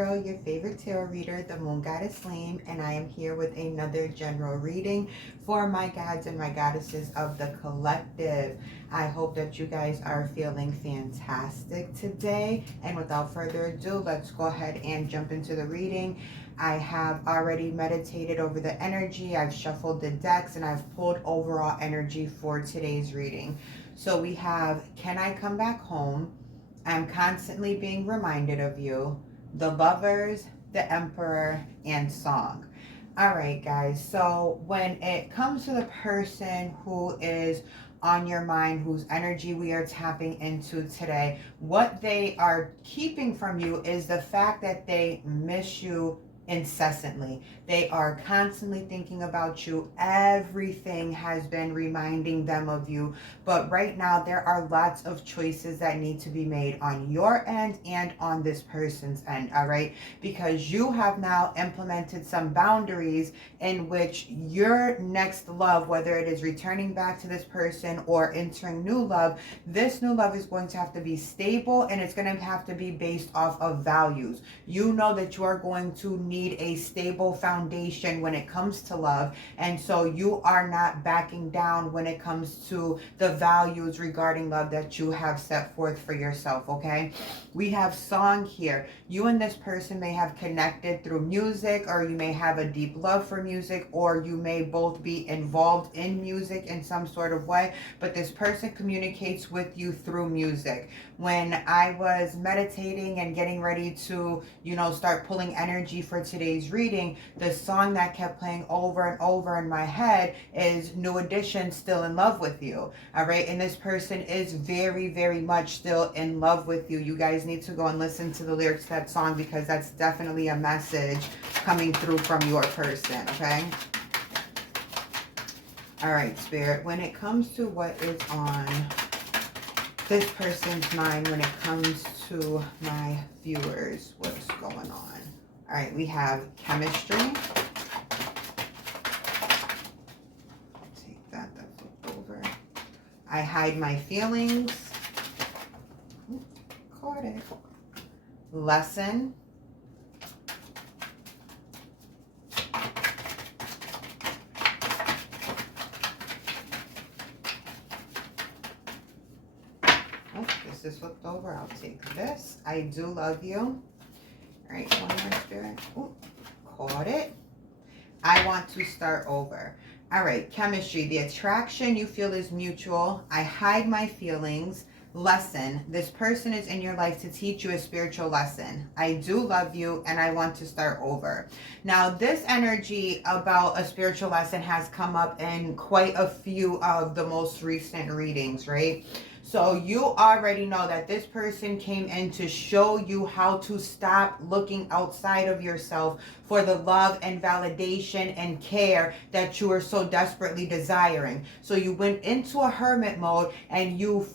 girl, your favorite tarot reader, the Moon Goddess Leem, and I am here with another general reading for my gods and my goddesses of the collective. I hope that you guys are feeling fantastic today. And without further ado, let's go ahead and jump into the reading. I have already meditated over the energy, I've shuffled the decks, and I've pulled overall energy for today's reading. So we have, can I come back home? I'm constantly being reminded of you, the Lovers, the Emperor, and Song. All right, guys. So when it comes to the person who is on your mind, whose energy we are tapping into today, what they are keeping from you is the fact that they miss you incessantly. They are constantly thinking about you. Everything has been reminding them of you. But right now, there are lots of choices that need to be made on your end and on this person's end, all right? Because you have now implemented some boundaries in which your next love, whether it is returning back to this person or entering new love, this new love is going to have to be stable, and it's going to have to be based off of values. You know that you are going to need a stable foundation when it comes to love, and so you are not backing down when it comes to the values regarding love that you have set forth for yourself. Okay, we have Song here. You and this person may have connected through music, or you may have a deep love for music, or you may both be involved in music in some sort of way, but this person communicates with you through music. When I was meditating and getting ready to, start pulling energy for today's reading, the song that kept playing over and over in my head is New Edition, Still in Love with You. All right, and this person is very, very much still in love with you. You guys need to go and listen to the lyrics to that song, because that's definitely a message coming through from your person. Okay, all right, Spirit, when it comes to what is on this person's mind, when it comes to my viewers, what's going on? All right, we have chemistry. Take that flipped over. I hide my feelings. Ooh, caught it. Lesson. Oh, this is flipped over. I'll take this. I do love you. All right, one more, Spirit. Ooh, caught it. I want to start over. All right, chemistry. The attraction you feel is mutual. I hide my feelings. Lesson. This person is in your life to teach you a spiritual lesson. I do love you, and I want to start over. Now, this energy about a spiritual lesson has come up in quite a few of the most recent readings, right? So you already know that this person came in to show you how to stop looking outside of yourself for the love and validation and care that you are so desperately desiring. So you went into a hermit mode, and you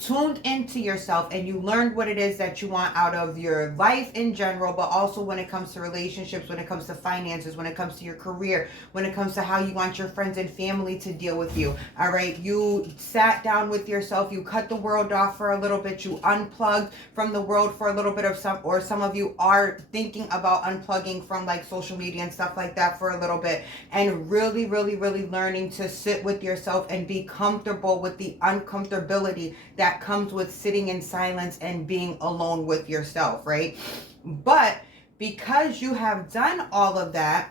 tuned into yourself, and you learned what it is that you want out of your life in general, but also when it comes to relationships, when it comes to finances, when it comes to your career, when it comes to how you want your friends and family to deal with you. All right, you sat down with yourself, you cut the world off for a little bit, you unplugged from the world for a little bit of some of you are thinking about unplugging from like social media and stuff like that for a little bit, and really, really, really learning to sit with yourself and be comfortable with the uncomfortability that comes with sitting in silence and being alone with yourself, right? But because you have done all of that,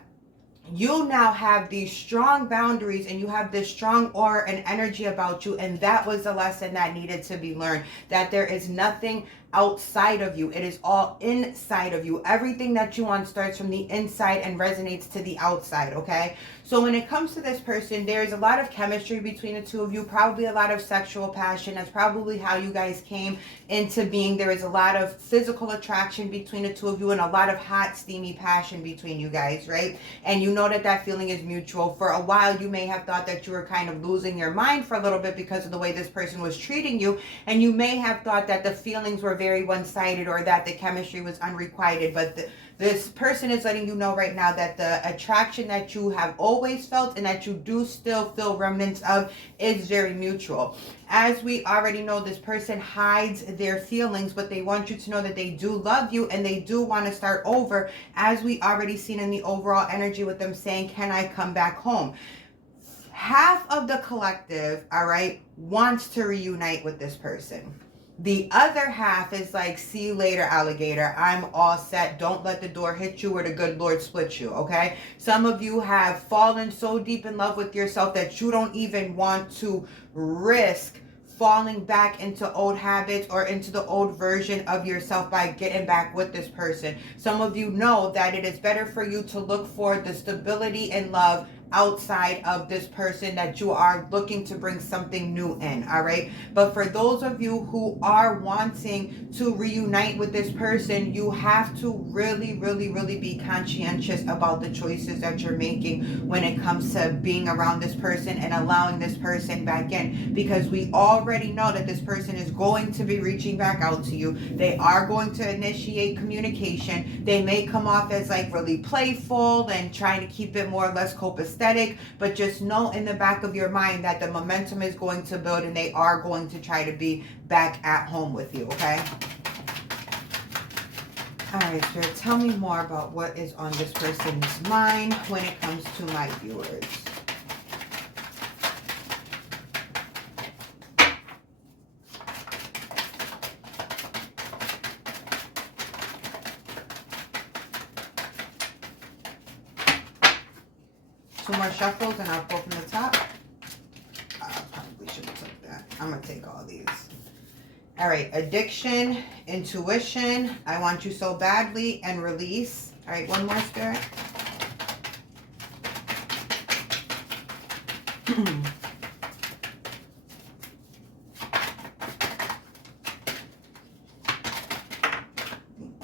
you now have these strong boundaries, and you have this strong aura and energy about you, and that was the lesson that needed to be learned, that there is nothing outside of you. It is all inside of you. Everything that you want starts from the inside and resonates to the outside, okay? So when it comes to this person, there's a lot of chemistry between the two of you, probably a lot of sexual passion. That's probably how you guys came into being. There is a lot of physical attraction between the two of you, and a lot of hot, steamy passion between you guys, right? And you know that that feeling is mutual. For a while, you may have thought that you were kind of losing your mind for a little bit because of the way this person was treating you, and you may have thought that the feelings were very one-sided or that the chemistry was unrequited. But this person is letting you know right now that the attraction that you have always felt and that you do still feel remnants of is very mutual. As we already know, this person hides their feelings, but they want you to know that they do love you and they do want to start over, as we already seen in the overall energy with them saying, can I come back home? Half of the collective, all right, wants to reunite with this person. The other half is like, see you later, alligator. I'm all set. Don't let the door hit you or the good Lord split you, okay? Some of you have fallen so deep in love with yourself that you don't even want to risk falling back into old habits or into the old version of yourself by getting back with this person. Some of you know that it is better for you to look for the stability and love outside of this person, that you are looking to bring something new in, all right? But for those of you who are wanting to reunite with this person, you have to really, really, really be conscientious about the choices that you're making when it comes to being around this person and allowing this person back in, because we already know that this person is going to be reaching back out to you. They are going to initiate communication. They may come off as like really playful and trying to keep it more or less copacetic, but just know in the back of your mind that the momentum is going to build and they are going to try to be back at home with you, okay? All right, Spirit, tell me more about what is on this person's mind when it comes to my viewers. Two more shuffles and I'll pull from the top. I probably should have took that. I'm going to take all these. All right, addiction, intuition, I want you so badly, and release. All right, one more, Spirit. Thank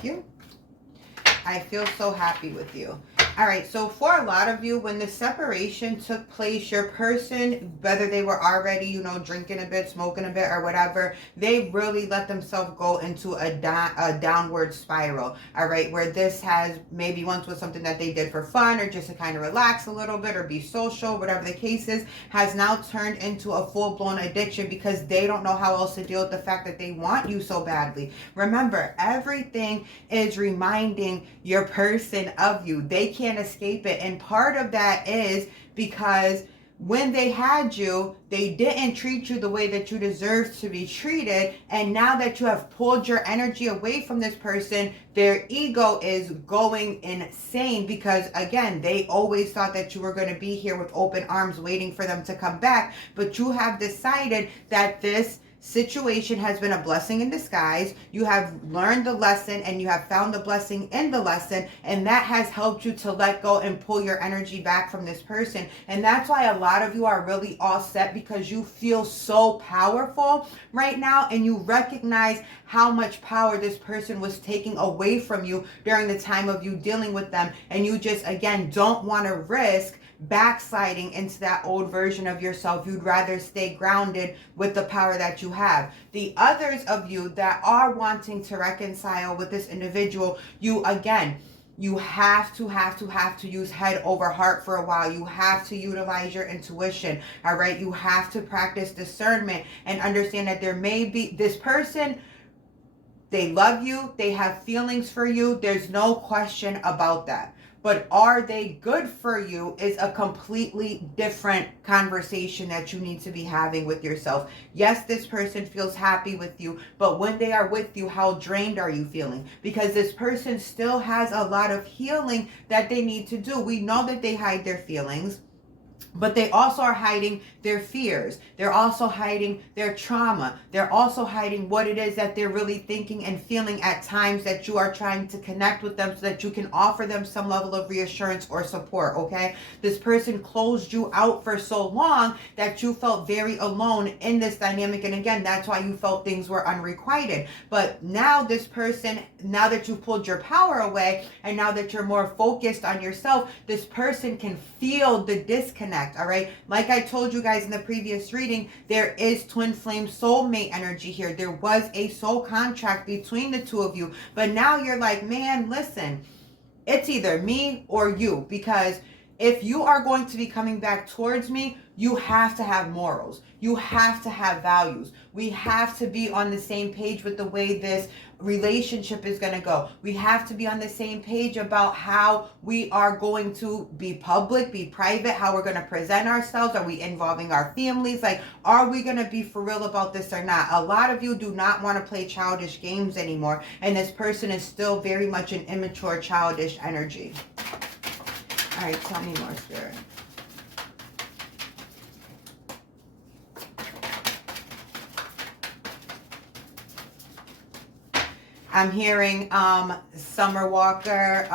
you. I feel so happy with you. All right, so for a lot of you, when the separation took place, your person, whether they were already, you know, drinking a bit, smoking a bit or whatever, they really let themselves go into a downward spiral, all right, where this has maybe once was something that they did for fun or just to kind of relax a little bit or be social, whatever the case is, has now turned into a full-blown addiction because they don't know how else to deal with the fact that they want you so badly. Remember, everything is reminding your person of you. They can't escape it, and part of that is because when they had you, they didn't treat you the way that you deserve to be treated, and now that you have pulled your energy away from this person, their ego is going insane because, again, they always thought that you were going to be here with open arms waiting for them to come back, but you have decided that this situation has been a blessing in disguise. You have learned the lesson and you have found the blessing in the lesson, and that has helped you to let go and pull your energy back from this person. And that's why a lot of you are really all set, because you feel so powerful right now and you recognize how much power this person was taking away from you during the time of you dealing with them, and you just, again, don't want to risk backsliding into that old version of yourself. You'd rather stay grounded with the power that you have. The others of you that are wanting to reconcile with this individual, you, again, you have to use head over heart for a while. You have to utilize your intuition, all right? You have to practice discernment and understand that there may be this person, they love you, they have feelings for you, there's no question about that. But are they good for you is a completely different conversation that you need to be having with yourself. Yes, this person feels happy with you, but when they are with you, how drained are you feeling? Because this person still has a lot of healing that they need to do. We know that they hide their feelings, but they also are hiding their fears. They're also hiding their trauma. They're also hiding what it is that they're really thinking and feeling at times that you are trying to connect with them so that you can offer them some level of reassurance or support, okay? This person closed you out for so long that you felt very alone in this dynamic. And again, that's why you felt things were unrequited. But now this person, now that you've pulled your power away and now that you're more focused on yourself, this person can feel the disconnect connect, all right? Like I told you guys in the previous reading, there is twin flame soulmate energy here. There was a soul contract between the two of you, but now you're like, man, listen, it's either me or you, because if you are going to be coming back towards me, you have to have morals. You have to have values. We have to be on the same page with the way this relationship is going to go. We have to be on the same page about how we are going to be public, be private, how we're going to present ourselves. Are we involving our families? Like, are we going to be for real about this or not? A lot of you do not want to play childish games anymore, and this person is still very much an immature, childish energy. All right, tell me more, Spirit. I'm hearing Summer Walker,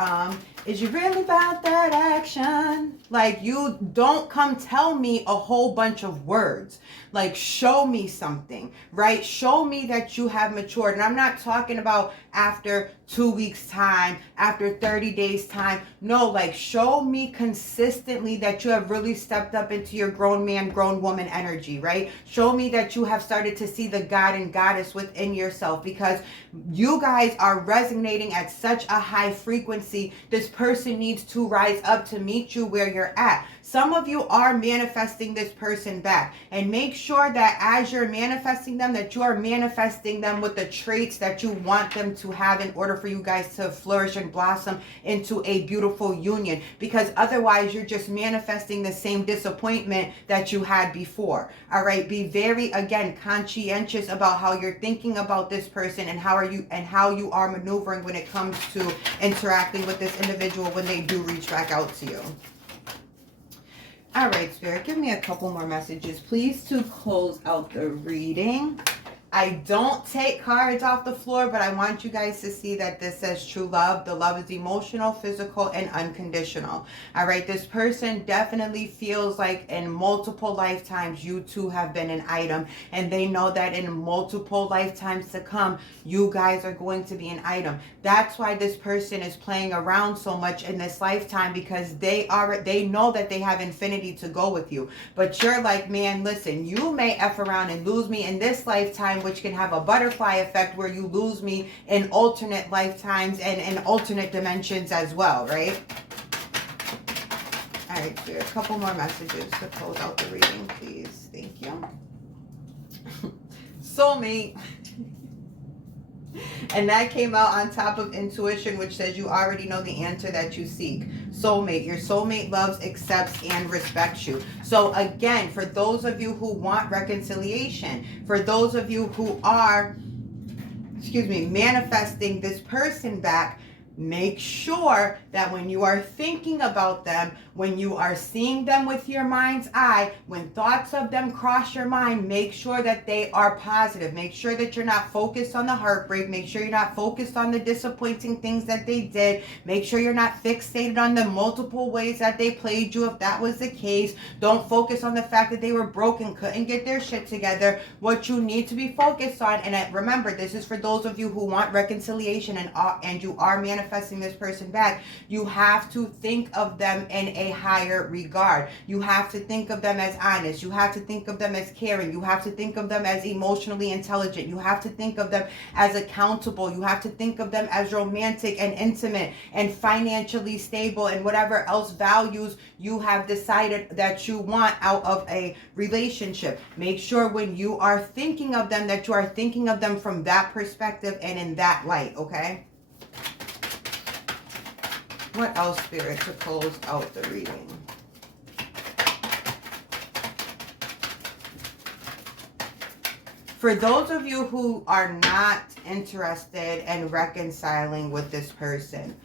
is you really about that action? Like, you don't come tell me a whole bunch of words. Like, show me something, right? Show me that you have matured. And I'm not talking about after 2 weeks time, after 30 days time. No, like, show me consistently that you have really stepped up into your grown man, grown woman energy, right? Show me that you have started to see the God and goddess within yourself, because you guys are resonating at such a high frequency. This person needs to rise up to meet you where you're at. Some of you are manifesting this person back, and make sure that as you're manifesting them, that you are manifesting them with the traits that you want them to have in order for you guys to flourish and blossom into a beautiful union, because otherwise you're just manifesting the same disappointment that you had before. All right, be very, again, conscientious about how you're thinking about this person and how you are maneuvering when it comes to interacting with this individual when they do reach back out to you. All right, Spirit, give me a couple more messages, please, to close out the reading. I don't take cards off the floor, but I want you guys to see that this says true love. The love is emotional, physical, and unconditional. All right, this person definitely feels like in multiple lifetimes you two have been an item, and they know that in multiple lifetimes to come, you guys are going to be an item. That's why this person is playing around so much in this lifetime, because they know that they have infinity to go with you. But you're like, man, listen, you may F around and lose me in this lifetime, which can have a butterfly effect where you lose me in alternate lifetimes and in alternate dimensions as well, right? All right, Spirit, a couple more messages to close out the reading, please. Thank you. Soulmate. And that came out on top of intuition, which says you already know the answer that you seek. Soulmate. Your soulmate loves, accepts, and respects you. So again, for those of you who want reconciliation, for those of you who are, manifesting this person back, make sure that when you are thinking about them, when you are seeing them with your mind's eye, when thoughts of them cross your mind, make sure that they are positive. Make sure that you're not focused on the heartbreak. Make sure you're not focused on the disappointing things that they did. Make sure you're not fixated on the multiple ways that they played you, if that was the case. Don't focus on the fact that they were broken, couldn't get their shit together. What you need to be focused on, and remember, this is for those of you who want reconciliation and you are manifesting this person back, you have to think of them in a higher regard. You have to think of them as honest. You have to think of them as caring. You have to think of them as emotionally intelligent. You have to think of them as accountable. You have to think of them as romantic and intimate and financially stable and whatever else values you have decided that you want out of a relationship. Make sure when you are thinking of them that you are thinking of them from that perspective and in that light, okay? What else, Spirit, to close out the reading? For those of you who are not interested in reconciling with this person,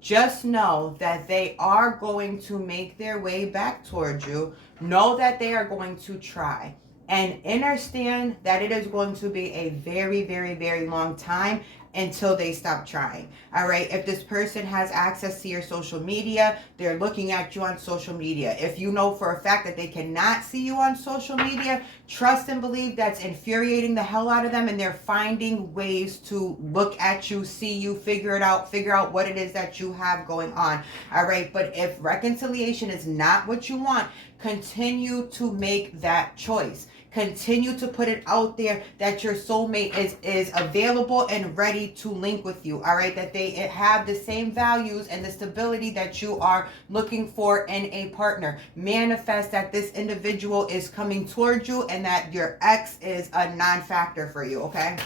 just know that they are going to make their way back towards you. Know that they are going to try. And understand that it is going to be a very, very, very long time until they stop trying. All right. If this person has access to your social media, they're looking at you on social media. If you know for a fact that they cannot see you on social media, trust and believe that's infuriating the hell out of them, and they're finding ways to look at you, see you, figure out what it is that you have going on. All right. But if reconciliation is not what you want, Continue to make that choice. Continue to put it out there that your soulmate is available and ready to link with you. All right, that they have the same values and the stability that you are looking for in a partner. Manifest that this individual is coming towards you and that your ex is a non-factor for you. Okay.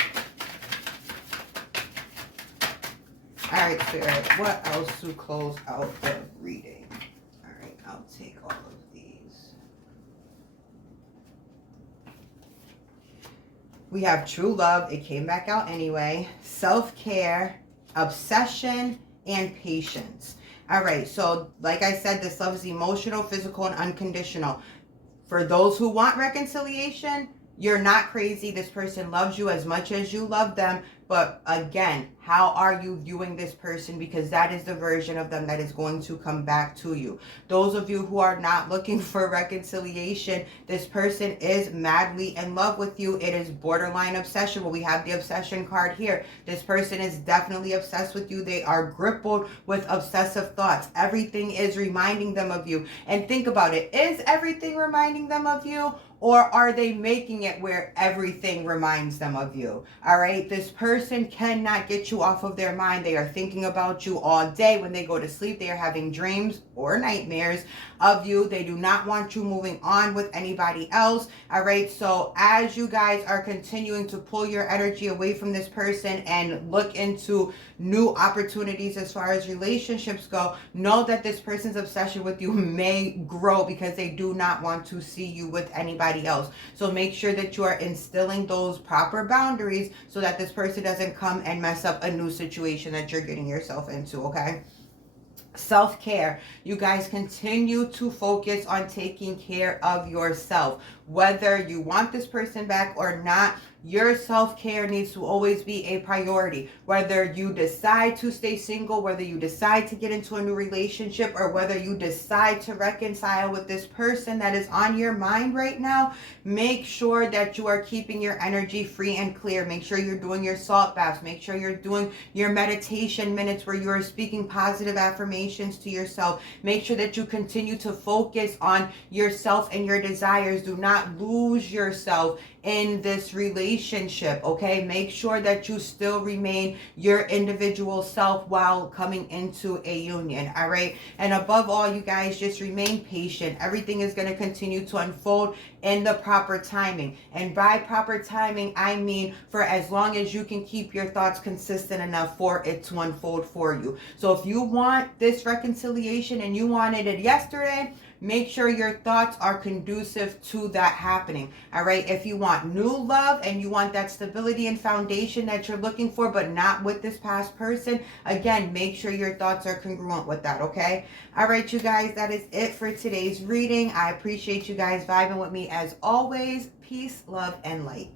All right, Spirit, what else to close out the reading? All right, I'll take all of these. We have true love. It came back out anyway. Self-care, obsession, and patience. All right, so like I said, this love is emotional, physical, and unconditional. For those who want reconciliation, you're not crazy. This person loves you as much as you love them. But again, how are you viewing this person? Because that is the version of them that is going to come back to you. Those of you who are not looking for reconciliation, this person is madly in love with you. It is borderline obsession. Well, we have the obsession card here. This person is definitely obsessed with you. They are crippled with obsessive thoughts. Everything is reminding them of you. And think about it. Is everything reminding them of you? Or are they making it where everything reminds them of you? All right. This person cannot get you off of their mind. They are thinking about you all day. When they go to sleep, they are having dreams or nightmares of you. They do not want you moving on with anybody else. All right. So as you guys are continuing to pull your energy away from this person and look into new opportunities as far as relationships go, know that this person's obsession with you may grow because they do not want to see you with anybody else. So make sure that you are instilling those proper boundaries so that this person doesn't come and mess up a new situation that you're getting yourself into. Okay. Self-care. You guys continue to focus on taking care of yourself. Whether you want this person back or not, your self-care needs to always be a priority. Whether you decide to stay single, whether you decide to get into a new relationship, or whether you decide to reconcile with this person that is on your mind right now, make sure that you are keeping your energy free and clear. Make sure you're doing your salt baths. Make sure you're doing your meditation minutes where you are speaking positive affirmations to yourself. Make sure that you continue to focus on yourself and your desires. Do not lose yourself in this relationship, okay? Make sure that you still remain your individual self while coming into a union, all right? And above all, you guys, just remain patient. Everything is going to continue to unfold in the proper timing. And by proper timing, I mean for as long as you can keep your thoughts consistent enough for it to unfold for you. So if you want this reconciliation and you wanted it yesterday, make sure your thoughts are conducive to that happening. All right. If you want new love and you want that stability and foundation that you're looking for, but not with this past person, again, make sure your thoughts are congruent with that. Okay. All right, you guys, that is it for today's reading. I appreciate you guys vibing with me as always. Peace, love, and light.